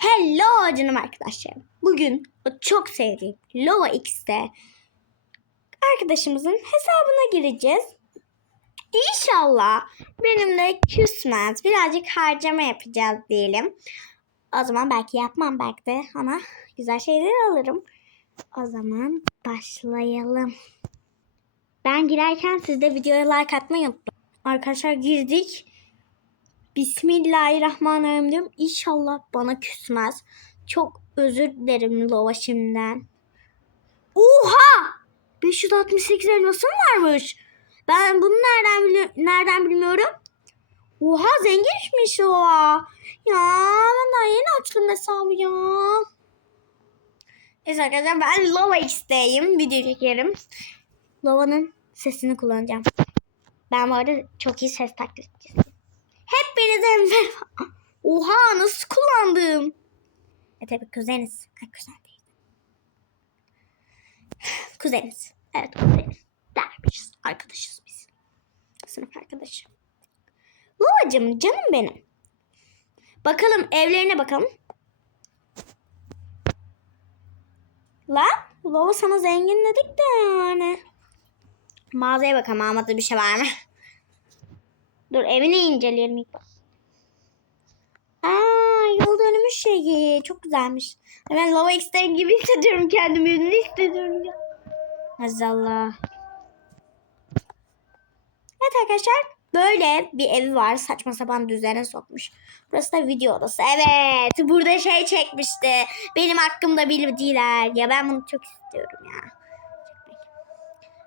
Hello canım arkadaşlarım. Bugün o çok sevdiğim Lova X'te arkadaşımızın hesabına gireceğiz. İnşallah benimle küsmez. Birazcık harcama yapacağız diyelim. O zaman belki yapmam belki de ama güzel şeyler alırım. O zaman başlayalım. Ben girerken siz de videoya like atmayı unutmayın. Arkadaşlar girdik. Bismillahirrahmanirrahim diyorum. İnşallah bana küsmez. Çok özür dilerim Lova şimdiden. Oha! 568 elmasım varmış. Ben bunu nereden bili- nereden bilmiyorum? Oha zenginmiş Lova. Ya ben daha yeni açtım hesabı ya. Neyse arkadaşlar ben Lova X'teyim. Video çekerim. Lova'nın sesini kullanacağım. Ben bu arada çok iyi ses taklitçisiyim. Hepinize merhaba. Oha nasıl kullandım? E tabi kuzeniz. Ay kuzen değil. Kuzeniz. Evet kuzeniz. Dermişiz. Arkadaşız biz. Sınıf arkadaşı. Lovacım canım benim. Bakalım evlerine bakalım. Lan Lova sana zengin dedik de yani. Mağazaya bakalım almadığı bir şey var mı? Dur evini inceleyelim ilk bak. Aa yol dönümü şeyi çok güzelmiş. Ben Lava X'ten gibi hissediyorum kendimi. Ünlü hissediyorum ya. Azallah. Evet arkadaşlar böyle bir evi var. Saçma sapan düzene sokmuş. Burası da video odası. Evet burada şey çekmişti. Benim hakkımda bildiler. Ya ben bunu çok istiyorum ya.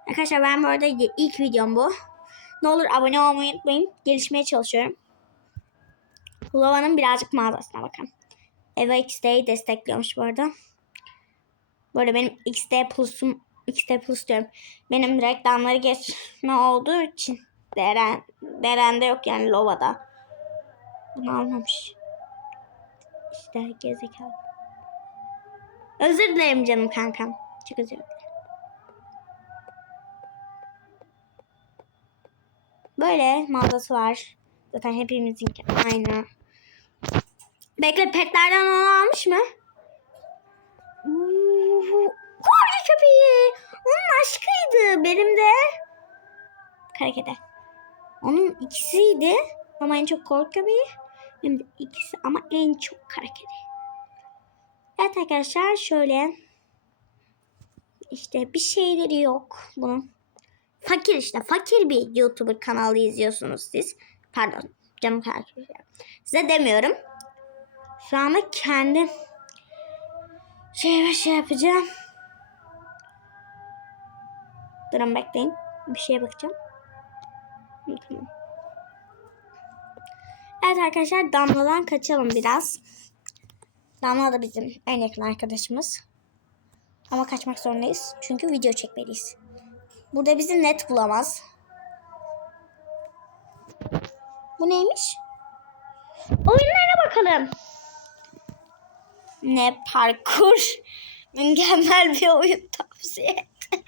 Arkadaşlar ben bu arada ilk videom bu. Ne olur abone olmayı unutmayın. Gelişmeye çalışıyorum. Hulava'nın birazcık mağazasına bakın. Eva XD'yi destekliyormuş bu arada. Bu arada benim XD Plus'um XD Plus diyorum. Benim reklamları geçme olduğu için Deren, Deren'de yok yani Lova'da. Bunu almamış. İşte gezekalı. Özür dilerim canım kankam. Çok özür dilerim. Böyle mağazası var. Zaten hepimizinki aynı. Bekle petlerden onu almış mı? Korku köpeği. Onun aşkıydı. Benim de. Kara kedi. Onun ikisiydi. Ama en çok korku köpeği. Benim de ikisi ama en çok kara kedi. Evet arkadaşlar şöyle. İşte bir şeyleri yok bunun. Fakir işte. Fakir bir YouTuber kanalı izliyorsunuz siz. Pardon. Canım kardeşim. Size demiyorum. Şu anda kendi şey şey yapacağım. Durun bekleyin. Bir şeye bakacağım. Tamam. Evet arkadaşlar Damla'dan kaçalım biraz. Damla da bizim en yakın arkadaşımız. Ama kaçmak zorundayız. Çünkü video çekmeliyiz. Burada bizi net bulamaz. Bu neymiş? Oyunlara bakalım. Ne parkur. Mükemmel bir oyun tavsiye et.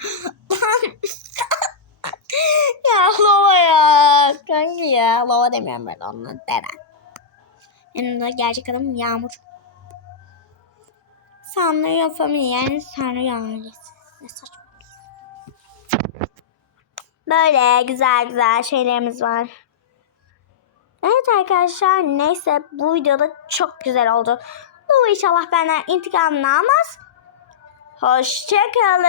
ya Lova ya. Kanka ya. Lova demiyorum ben onunla. Deren. De gerçek adım Yağmur. Sanrı family yani Sanrı ailesi. Ne saçma. Böyle güzel güzel şeylerimiz var. Evet arkadaşlar neyse bu videoda çok güzel oldu. Bu inşallah benden intikamını almaz. Hoşçakalın.